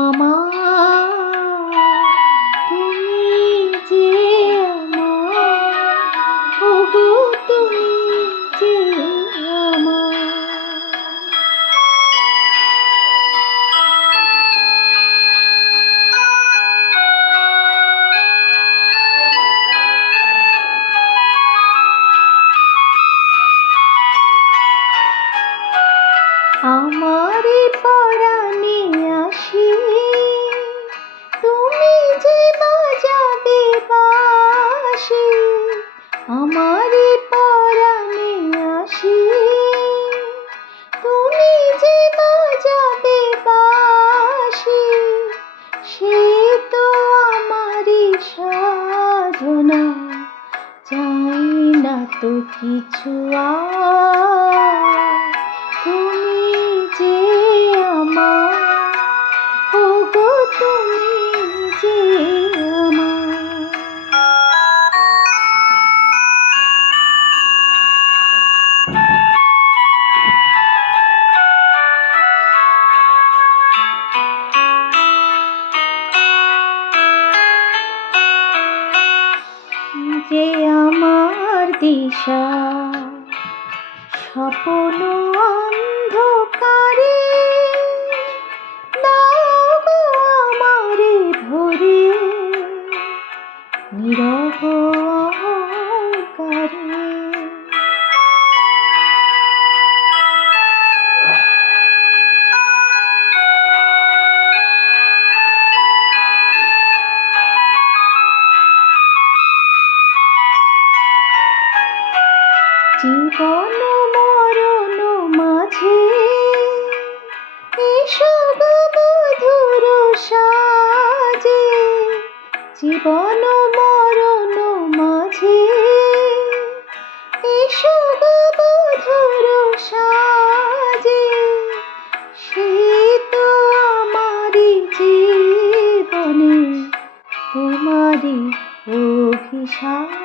আমার, তুমি যে আমার, ওগো তুমি যে আমার। আমারে পরাণে আসি, তুমি যে বাজাবে বাঁশি। আমারে পরাণে আসি, তুমি যে বাজাবে বাঁশি। সে তো আমারই সাধনা, চাই না তো কিছু আর। তুমি যে আমার, ওগো তুমি যে আমার। যে আমার দিশা, স্বপ্ন অন্ধকারে, দাও গো আমারে ভরে নীরব অহংকারে। জীবন মরণ মাঝে এসো গো মধুর সাজে। জীবন মরণ মাঝে এসো গো মধুর সাজে। সে তো আমারই জীবনে তোমারই অভিশাপ।